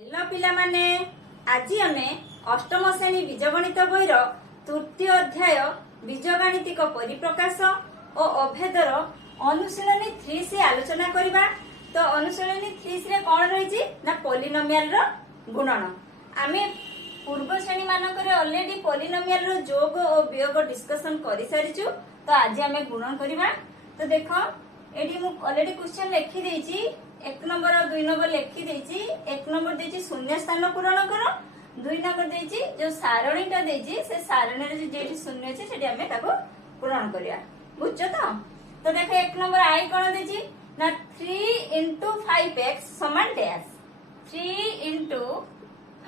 Hello पिला माने आज आमे अष्टम श्रेणी बीजगणित बहिर तृतीय अध्याय बीजगाणितिक परिप्रकाश और अभेदर अनुशीलनी 3 से आलोचना करिबा। तो अनुशीलनी 3 रे कोन रहिछि ना पॉलिनोमियल रो गुणन। आमे पूर्व श्रेणी मानकर ऑलरेडी पॉलिनोमियल रो जोग और वियोग डिस्कशन करि सारिछु। तो आज आमे गुणन करिबा। तो देखो एडी मु ऑलरेडी क्वेश्चन लिखि देछि। 1 नंबर और 2 नंबर लिखि देछि। 1 नंबर देछि शून्य स्थान पूरण करो। 2 नंबर देछि जो सारणीटा देछि से सारणी रे जेठी शून्य अछि सेठी हमें ताको पूरण करिया। बुझছো तो देखो 1 नंबर आई कोन देछि ना 3 into 5x समान डैश। 3 into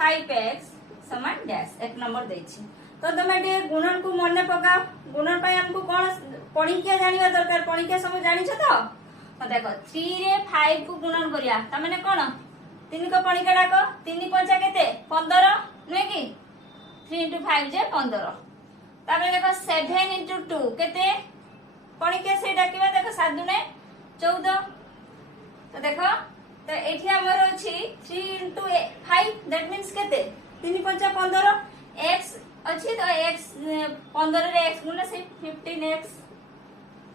5x समान डैश 1 नंबर देछि। तो तमे जे गुणन को मने पकाओ। गुणन पय हमको कोन पणिकिया जानिबा दरकार। पणिकिया सब जानिछो तो देखो 3 रे 5 को गुणन करिया त माने कोन 3 को पणिका डाको 3 पंचा केते 15 नै कि 3 into 5 जे 15। तामे देखो 7 into 2 केते पणिका से डाकिबा। देखो 7 दुने 14। तो देखो तो एठी हमर अछि 3 into 5 दैट मींस केते 3 पंचा 15 x अछि। तो x 15 रे x गुणे से 15x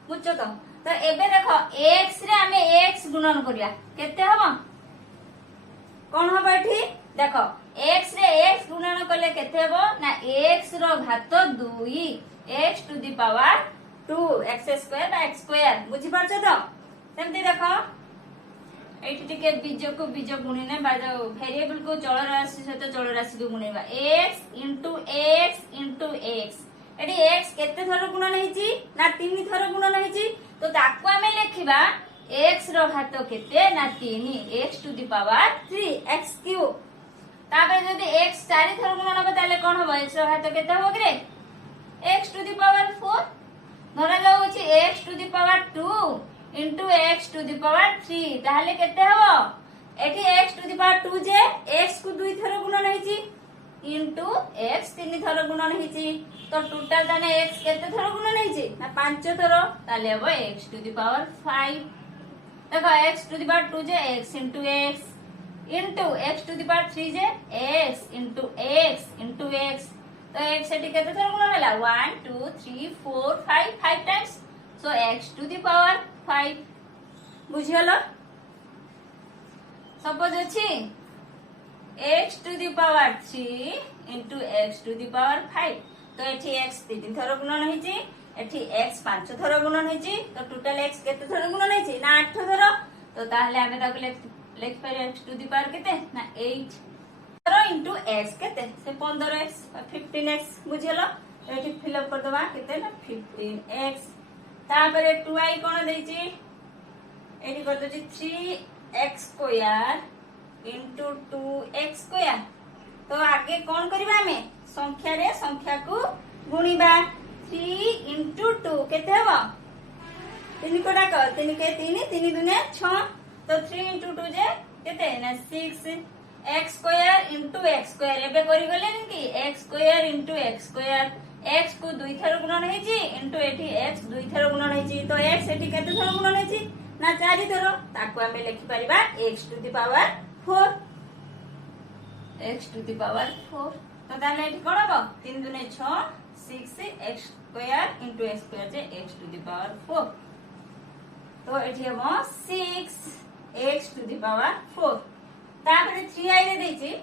बुझছো तो एबे देखो x रे हमें x गुणन करिया केते हबो कोन हबो एठी देखो x रे x गुणन करले केते हबो ना x रो घात 2 x to the power 2 x square by x square बुझी परछो तो सेमती देखो एठी टिके बीज को बीज गुणिने बा जो वेरिएबल को चल राशि सहित चल राशि को गुणिबा x into x एडी x केते थर गुणन हेची ना 3 थर गुणन हेची। तो ताको हमें लिखिबा x रो घात केते ना 3 x to the power 3 x cube. ताबे जदी x 4 थर गुणन हो ताले कोन हो x रो घात केते हो गरे x टू द पावर 4 धरा जाउ अछि x to the power 2 into x to the power 3 ताले केते हो एठी x टू द पावर 2 जे x को 2 थर गुणन हेची into x 3 थर गुणन हेची। तो टोटल ताने x केते थर गुणन हेची ना 5 थर ताले हो x टू द पावर 5। देखो x टू द पावर 2 जे x into x to the power 3 जे x into x। तो x एठी केते थर गुणन होला 1 2 3 4 5 times. So x to the power 5 बुझियलो। सपोज अछि x to the power 3 into x to the power 5। तो एठी x 3 थर गुणन हेची एठी x 5 थर गुणन हेची। तो टोटल x केते थर गुणन हेची ना 8 थर। तो ताहले हमें ताको लिख पारे x टू द पावर केते ना 8 थर into x केते से 15x 15x बुझियलो। तो एठी फिल अप कर दबा केते ना 15x। तापरे 2i कोन देची एठी कर दोची 3x square into 2x square. तो आगे कौन करिबा हमें संख्या रे संख्या को गुणिबा 3 into 2 केते हबो 3 को डाक 3 के 3 3 दुने 6। तो 3 into 2 जे केते ना 6 x square into x square एबे करि गले कि x square into x square x को 2 थर गुणन हेची into एठी x 2 थर गुणन हेची। तो x एठी केते थर गुणन हेची ना 4 थर। ताको हमें लिखि परिबा x to the power 4 x to the power 4। तो ताले एठी कोन हबो 3 दुने 6 6 x square into x square जे x टू द पावर 4। तो एठी हबो 6 x टू द पावर 4। तापरे 3i रे देछि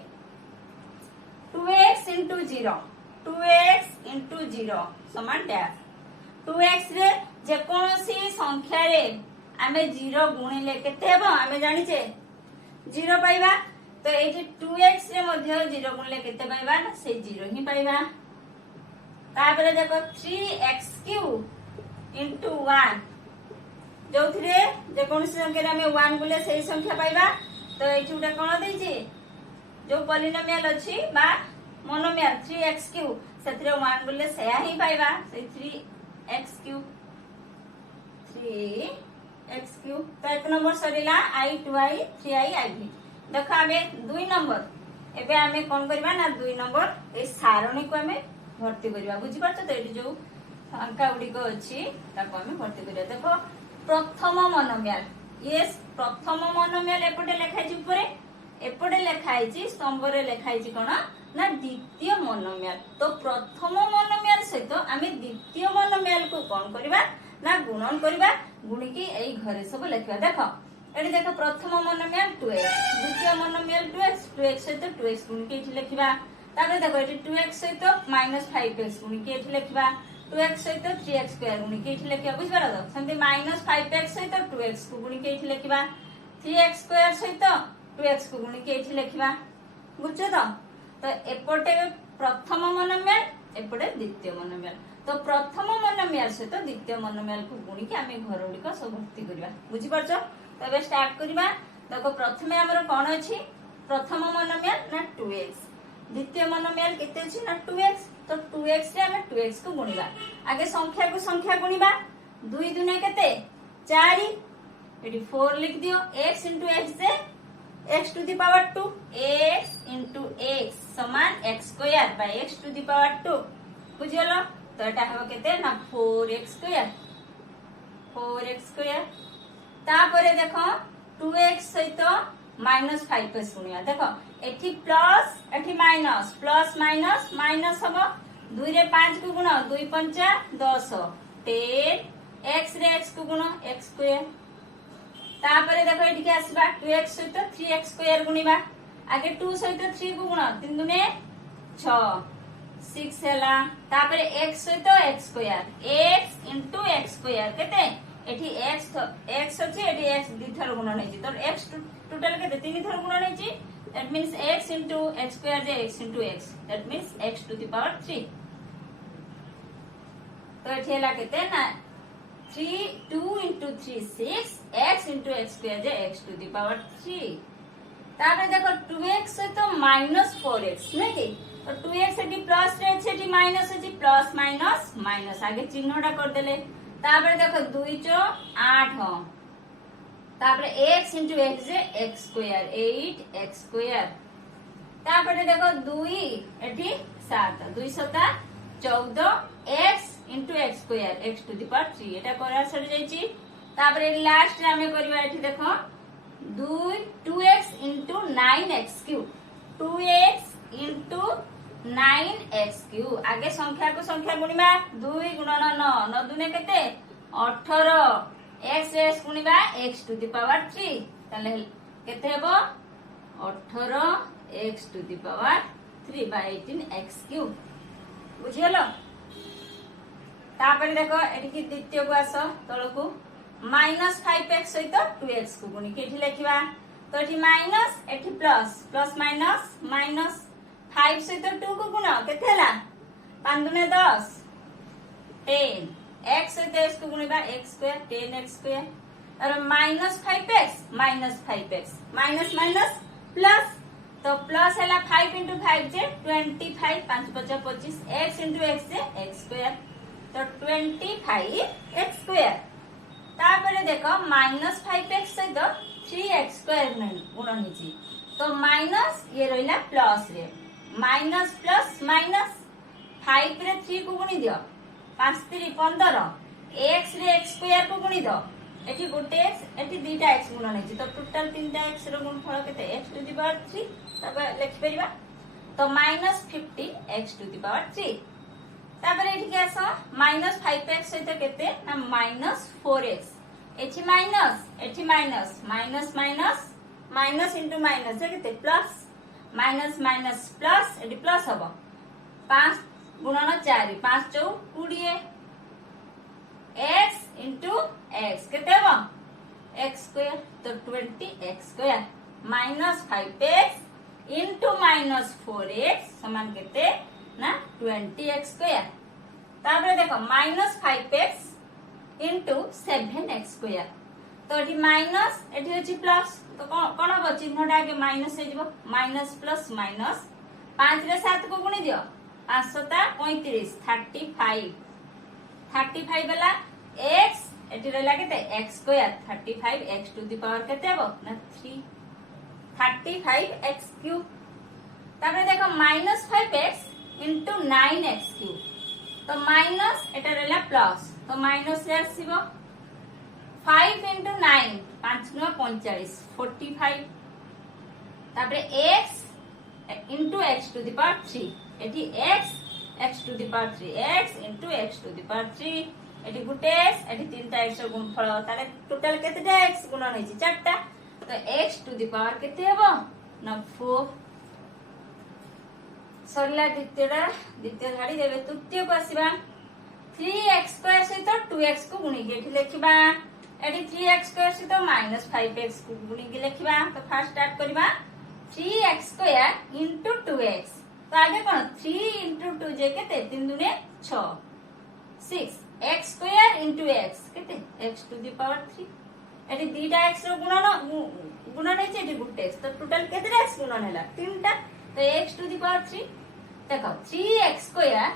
2x into 0 2x into 0 समान डैश। 2x रे जे कोनोसी संख्या रे आमे 0 गुणिले केते हबो आमे जानिचे 0 पाइबा। तो एठी 2x रे मध्ये 0 गुणले केते पाइबा ना से 0 ही पाइबा। तापरे देखो 3x क्यूब into 1 जोथिरे जे कोनोसी संख्या रे आमे 1 गुणले सेही संख्या पाइबा। तो एठी उटा कोन देछि जो पॉलिनोमियल अछि बा मोनोमियल 3x क्यूब सेथिरे 1 गुणले सेया ही पाइबा से 3x क्यूब 3x क्यूब। तो 1 number Sarila i 2i 3i i। देखो हमें 2 नंबर एबे हमें कोन करबा ना 2 नंबर ए सारणी को हमें भर्ती करबा। बुझी परछ तो एठी जो अंका उडी को अछि ताको हमें भर्ती करबा। देखो प्रथम मोनोमियल ये प्रथम मोनोमियल एपटे लिखा छि ऊपर एपटे लिखाई स्तंभ लिखाई कौन ना द्वितीय मोनोमियल। तो प्रथम मोनोमियल सहित आम द्वितीय मोनोमियल को कौन करवा ना गुणन करवा गुणिकी एई घरे सब लिखा। देख एटी देख प्रथम मोनोमियल 2x द्वितीय मोनोमियल 2x 2x सहित 2x गुणिकी एठी लिखिबा। तापर देख एटी 2x सहित -5x गुणिकी एठी लिखिबा 2x सहित 3x स्क्वायर गुणिकी एठी लिखिबा बुझिबार तो सेमति -5x सहित 2x को गुणिकी एठी लिखिबा 3x स्क्वायर सहित 2x को गुणिकी एठी लिखिबा बुझछ तो एपटे प्रथम मोनोमियल एपटे द्वितीय मोनोमियल। तो प्रथम मोनोमियल सहित द्वितीय मोनोमियल को गुणिकी आमे घर गुड़िक सब भर्ती करबा बुझि परछ। तो एबे स्टार्ट करबा। देखो प्रथमे हमर कोन अछि प्रथम मोनोमियल ना 2x द्वितीय मोनोमियल केते अछि ना 2x। तो 2x रे हमें 2x को गुणिबा आगे संख्या को संख्या गुणिबा 2 दुने केते 4 एटी 4 लिख दियो x into x से x to the power 2 x into x समान x square by x to the power 2 बुझियलो। तो एटा हबो केते ना 4x स्क्वायर तापरे देखो 2x सहित -5x गुणिया देखो एठी प्लस एठी माइनस प्लस माइनस माइनस हबो 2 रे 5 को गुण 2 5 10 10 x रे x को गुण x स्क्वायर। तापरे देखो एठी के आसीबा 2x सहित 3x स्क्वायर गुणिबा आगे 2 सहित 3 को गुण 3 दुने 6 6 हैला। तापरे x सहित x square x into x square केते एठी x अछि एठी x दी थर गुण नैछि तो x टोटल केते 3 थर गुण नैछि that means x into x square J x into x that means x to the power 3। तो एठी हैला केते ना 3 2 into 3 6 x into x square J x to the power 3। तापरे देखो 2x सहित -4x नै कि तो 2x एठी प्लस रे अछि एठी माइनस अछि प्लस माइनस माइनस आगे चिन्हटा कर देले। तापरे देखो 2 चो 8 तापरे x into x जे x स्क्वायर 8x स्क्वायर। तापरे देखो 2 एठी 7 2 7 14 x into x square x to the power 3 एटा करा सर जाईची। तापरे लास्ट रे हमें करबा एठी देखो 2x into 9x cube 2x into 9x cube आगे संख्या को संख्या गुणिबा 2 गुणन 9 9 दुने केते 18 x s गुणिबा x to the power 3 ताले केते हेबो 18 x to the power 3 by 18x cube बुझियलो। तापर देखो एठी की द्वितीय को आसो तळको -5x सहित 2x को गुणी के एठी लिखिबा तो एठी माइनस एठी प्लस प्लस माइनस माइनस 5 सहित 2 को गुण केते हला 5 दुने 10 10 x सहित x को गुणिबा x स्क्वायर 10x स्क्वायर और -5x माइनस माइनस प्लस तो प्लस हैला 5 into 5 जे 25 5 5 25 x into x जे x स्क्वायर तो 25x स्क्वायर। तापरे देखो -5x सहित 3x स्क्वायर गुण हिची तो माइनस ये रहिला प्लस रे माइनस प्लस माइनस 5 रे 3 को गुणी दियो 5 3 15 x रे x स्क्वायर को गुणी दो एठी गोटे x एठी दुईटा x गुण हिची तो टोटल तीनटा x रो गुणफल केते x to the power 3 तब लिखि परिबा तो -50 x to the power 3। तापर एठी के आसो -5x सहित केते ना -4x एठी minus minus minus into minus जे केते प्लस माइनस माइनस प्लस एठी प्लस हबो 5 गुणन 4 5 4 20 x into x केते हबो x स्क्वायर तो 20x square -5x into -4x समान केते ना 20x स्क्वायर। तापर देखो -5x into 7x स्क्वायर तो एठी माइनस एठी अछि प्लस तो कोन हो चिन्हटा के माइनस हे जिवो माइनस प्लस माइनस 5 रे 7 को गुणी दियो 5 7 35 35 वाला x एठी रहला केते x square 35x to the power केते हबो ना 3 35x क्यूब। तापर देखो -5x into 9x क्यूब तो माइनस एटा रहला प्लस तो माइनस रे आसीबो 5 into 9 5 9 45 45 तापरे x into x to the power 3 एठी x to the power 3 x into x to the power 3 एठी गुटे x एठी तीनटा x रो गुणफल ताले टोटल केतेटा x गुणन होइछि चारटा तो x to the power केते हेबो ना 4 सरला द्वितीय झाड़ी देबे तृतीय को आसीबा 3x स्क्वायर सहित 2x को गुणी के एठी लेखिबा एठी 3x स्क्वायर सहित -5x को गुणी के लेखिबा तो फास्ट स्टार्ट करबा 3x स्क्वायर into 2x तो आगे कोन 3 into 2 जे केते 3 दुने 6 6 x स्क्वायर into x केते x to the power 3 एठी दीटा x रो गुणन नै छै एठी गुटे x तो टोटल केते x गुणन हैला तीनटा तो x to the power 3 देखो 3x स्क्वायर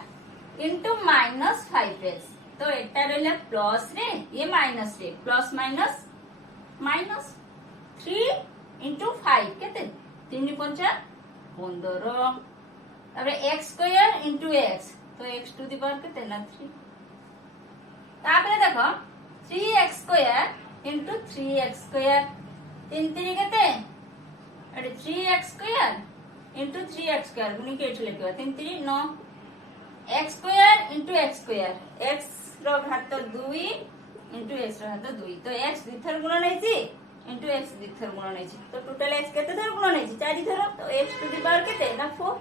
into -5x तो एटा रहला प्लस रे ये माइनस रे प्लस माइनस माइनस 3 into 5 केते 3 पंचा 15 तारे x स्क्वायर into x तो x to the power केते ना 3 तापरे देखो 3x square into 3x square 3 3 केते एटे 3x square into 3x square गुणी के एठी लेखिबा 3 3 9 x square into x square x रो घात 2 into x रो घात 2 तो x द्विथर गुणन हैछि into x द्विथर गुणन हैछि तो टोटल x केते थर गुणन हैछि 4 थर तो x टू द पावर केते ना 4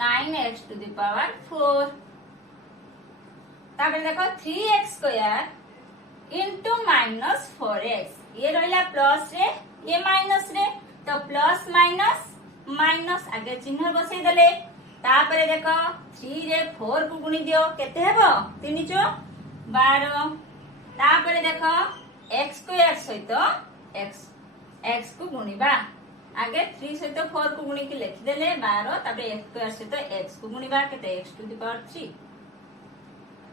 9x टू द पावर 4 तापर देखो 3x स्क्वायर into -4x ये रहला प्लस रे ये माइनस रे तो प्लस माइनस माइनस आगे चिन्ह बसई देले तापरे देखो 3 रे 4 को गुणी दियो केते हेबो 3 चो 12 तापरे देखो x स्क्वायर सहित x को गुणीबा आगे 3 सहित 4 को गुणी के लिखि देले 12 तापरे x स्क्वायर सहित x को गुणीबा केते x टू द पावर 3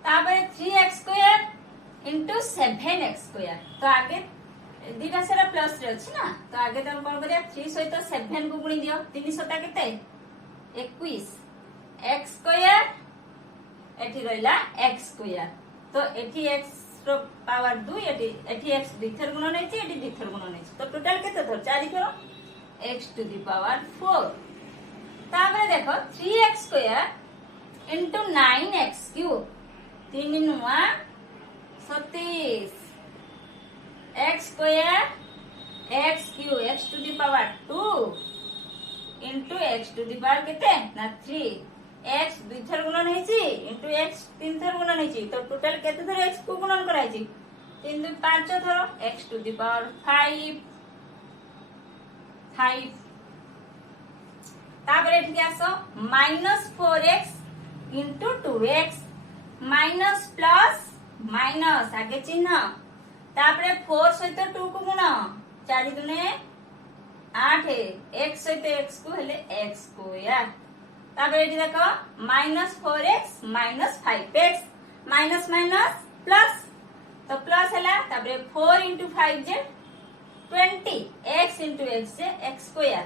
तापरे 3x square into 7x square तो आगे दीटा सारा प्लस रे अछि ना तो आगे तम कोन करिया 3 सहित 7 को गुणी दियो 3 सता केते 21 x स्क्वायर एठी रहला x स्क्वायर तो एठी x रो पावर 2 एठी x द्विथर गुणन हैछि एठी द्विथर गुणन हैछि तो टोटल केते थर 4 थर x टू द पावर 4 ताबे देखो 3x square into 9x cube 3 नुआ 37 x square x cube x to the power 2 into x to the power केते ना 3 x द्विथर गुणन हैछि into x तीन थर गुणन हैछि तो टोटल केते थर x को गुणन कराइछि 3 2 5 थर x टू द पावर 5 तापर एठी आसो -4x into 2x minus plus minus आगे चिन्ह तापरे 4 सहित 2 को गुण 4 दुने 8 x सहित x को हेले x स्क्वायर तापर एठी देखो -4x -5x minus minus plus तो प्लस हैला तापरे 4 into 5 जे 20 x into x जे x स्क्वायर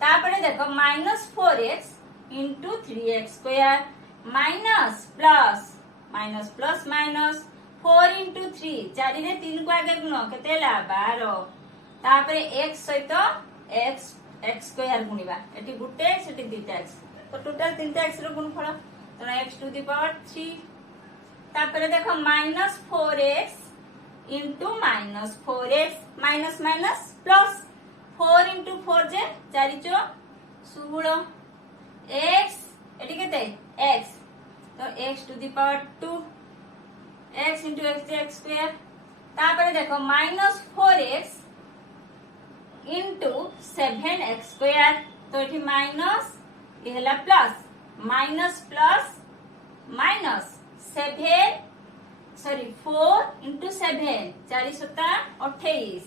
तापरे देखो -4x into 3x square minus plus minus 4 into 3 4 रे 3 को आगे गुण केते हैला 12 तापरे x सहित x स्क्वायर गुणीबा एठी गुटे x एठी दुटा x तो टोटल तीनटा x रो गुणफल तो x टू द पावर 3 तापरे देखो -4x into -4x minus minus plus 4 into 4 जे 4 चो 16 x एठी केते x तो x to the power 2 x into x जे x स्क्वायर तापरे देखो -4x into 7x स्क्वायर तो एठी माइनस ये हैला plus minus plus minus 4 into 7 4 सता 28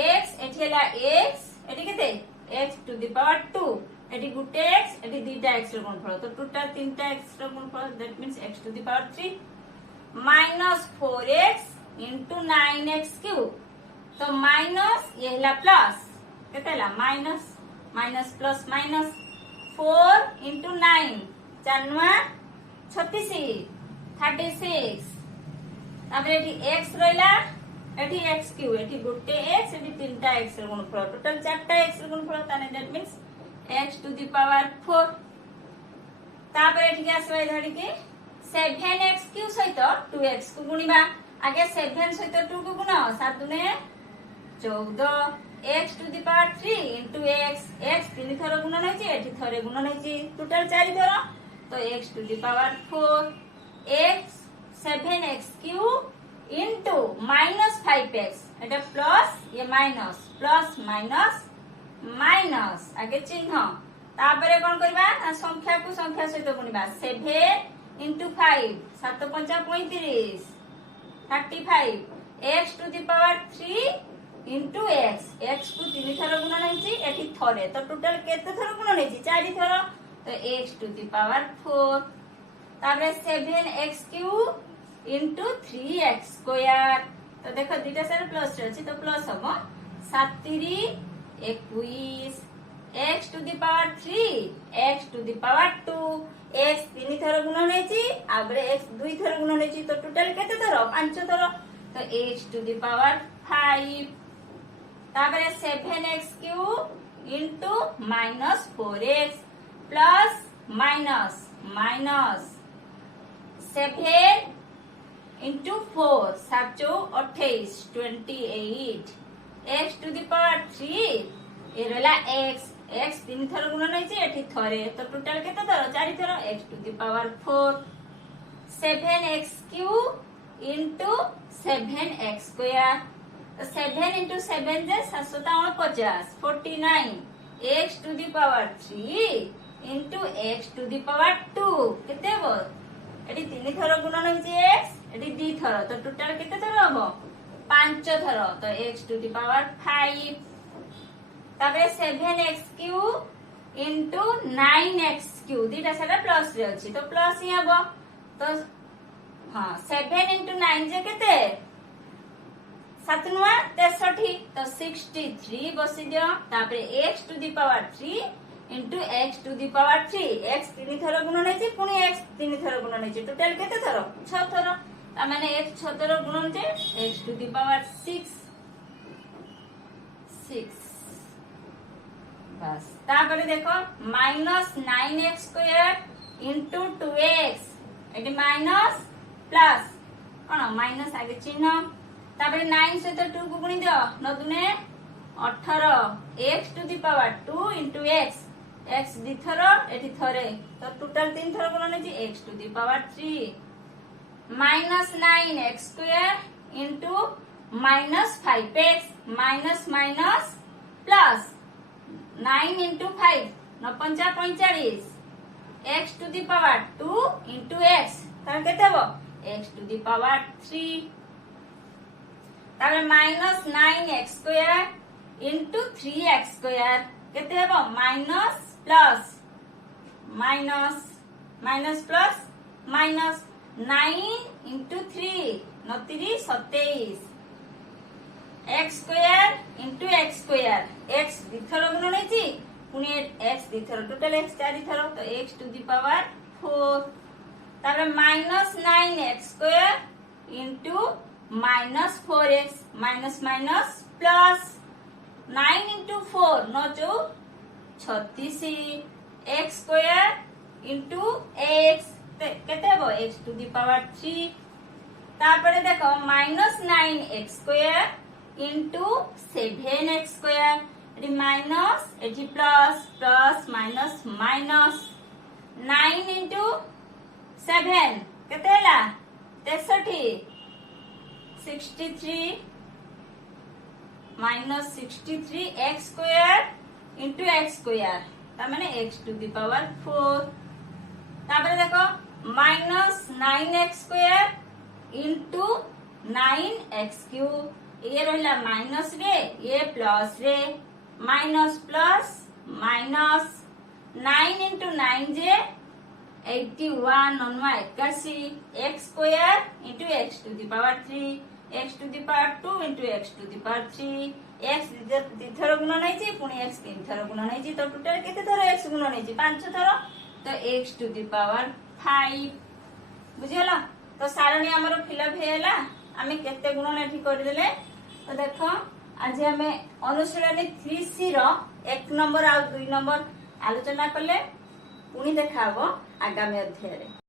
x एठी हैला x एठी केते x टू द पावर 2 एठी गुटे x एठी दुटा x रो गुणफल तो टोटल तीनटा x रो गुणफल that means x to the power 3 -4x into 9x cube तो माइनस ये हैला प्लस केते हैला माइनस प्लस माइनस 4 into 9 4 36 तापर एठी x रहला एठी x क्यू एठी गोटे x एठी तीनटा x र गुणफल टोटल चारटा x र गुणफल ताने that means x to the power 4 तापर एठी के आसबा धरि के 7x क्यू सहित 2x को गुणिबा आगे 7 सहित 2 को गुण 7 दुने 14 x to the power 3 into x तीन थर गुण नैछि एठी थरे गुण नैछि टोटल 4 थर तो x to the power 4 x 7x cube into -5x Etah plus ये माइनस प्लस माइनस माइनस आगे चिन्ह तापरे कोन करबा संख्या को संख्या सहित गुणिबा 7 into 5 7 5 35 35 x to the power 3 into x को तीन थर गुण नैछि एठी थरे तो टोटल केते थर गुण नैछि 4 थर तो x टू द पावर 4 तापरे 7x cube into 3x square तो देखो दुटा सारे प्लस अछि तो प्लस हबो 7 3 21 x to the power 3 x to the power 2 x तीन थर गुण नैछि आबरे x दुई थर गुण नैछि तो टोटल केते थर 5 थर तो x टू द पावर 5 ताबरे 7x cube into -4x plus minus minus 7 into 4 7 28 28 x to the power 3 ए रहला x तीन थर गुण नैछि एठी थरे तो टोटल केते थर 4 थर x to the power 4 7x cube into 7x square तो 7 into 7 J 749 49 x to the power 3 into x to the power 2 केते हो एठी तीन थर गुण नैछि x एठी दी थर तो टोटल केते थर हबो 5 थर तो x टू द पावर 5 ताबे 7x cube into 9x Q दीटा सेटा प्लस रे अछि तो प्लस ही हबो तो हां 7 into 9 जे केते 7 9 63 तो 63 बसि दियो ताबे x to the power 3 into x to the power 3 x तीन थर गुण नैछि पुनी x तीन थर गुण नैछि टोटल केते थर 6 थर ता माने x 6 थर गुण जे x to the power 6 बस तापर देखो -9x स्क्वायर into 2x एटी माइनस प्लस कोन माइनस आगे चिन्ह तापर 9 सहित 2 को गुणी दियो 9 दुने 18 x to the power 2 into x दी थर एठी थरे तो टोटल तीन थर गुण नैछि x to the power 3 -9x square into -5x minus minus plus 9 into 5 9 5 45 x to the power 2 into x तार केते हबो x टू द पावर 3 तापर -9x square into 3x square केते हबो minus plus minus minus plus minus 9 into 3 9 3 27 x square into x square x दी थर गुण नैछि पुनी x दी थर टोटल x 4 थर तो x टू द पावर 4 तापर -9x square into -4x minus minus plus 9 into 4 9 4 36 x square into x केते हबो x टू द पावर 3 तापरे देखो -9x square into 7x square eighty minus eighty plus plus minus minus 9 into 7 केते हला 63 63 -63 x square into x square ता माने x to the power 4 तापर देखो -9x square into 9x cube ये रहला माइनस रे ये प्लस रे माइनस प्लस माइनस 9 into 9 जे 81 9 81 x square into x to the power 3 x to the power 2 into x to the power 3 x दी थर गुण नैछि पुनी x तीन थर गुण नैछि तो टोटल केते थर x गुण नैछि 5 थर तो x टू द पावर 5 बुझियला तो सारणी हमर फिलअप हेला आमे केते गुण एठी कर देले तो देख आज आम अनुशीलनी 3C रो 1 नंबर आ 2 नंबर आलोचना कले पुणी देखा आगामी अध्याय रे।